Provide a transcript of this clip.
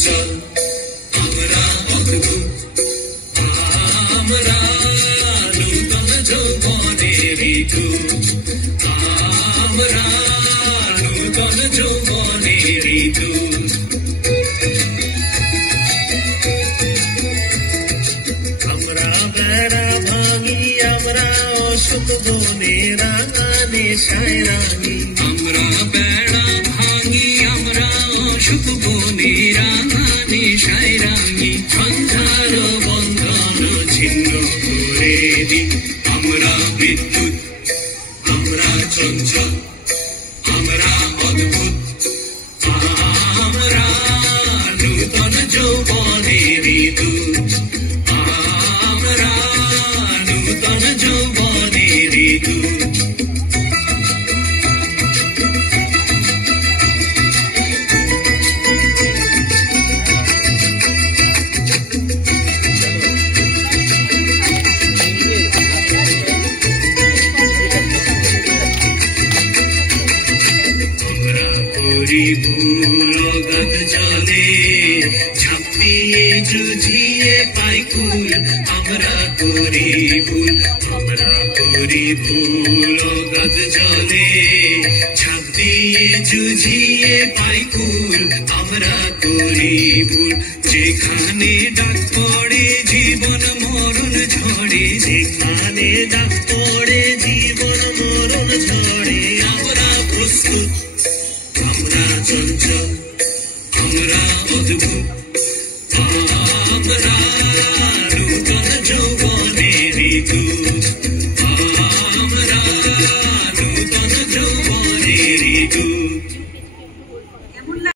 চঞ্চল আমরা অদ্ভুত আমরা নূতন যৌবনের দূত আমরা নূতন যৌবনের দূত আমরা বেড়া ভাঙি আমরা অশোক বনে রাঙানে সায়রানি আমরা বেড়া ভাঙি আমরা অশোক বনে রাঙানে সায়রানি সন্ধ্যার বন্ধন ছিন্ন করে দিই আমরা বিদ্যুৎ আমরা চঞ্চল আমরা অদ্ভুত আমরা নূতন যৌবনের দূত আমরা নূতন যৌবনের দূত ভুল অগাধ জলে ঝাঁপিয়ে জুঝিয়ে পাই কুল আমরা করি ভুল অগাধ জলে ঝাঁপিয়ে জুঝিয়ে পাই কুল আমরা করি ভুল যেখানে ডাক পড়ে জীবন মরণ ঝড়ে যেখানে ডাক পড়ে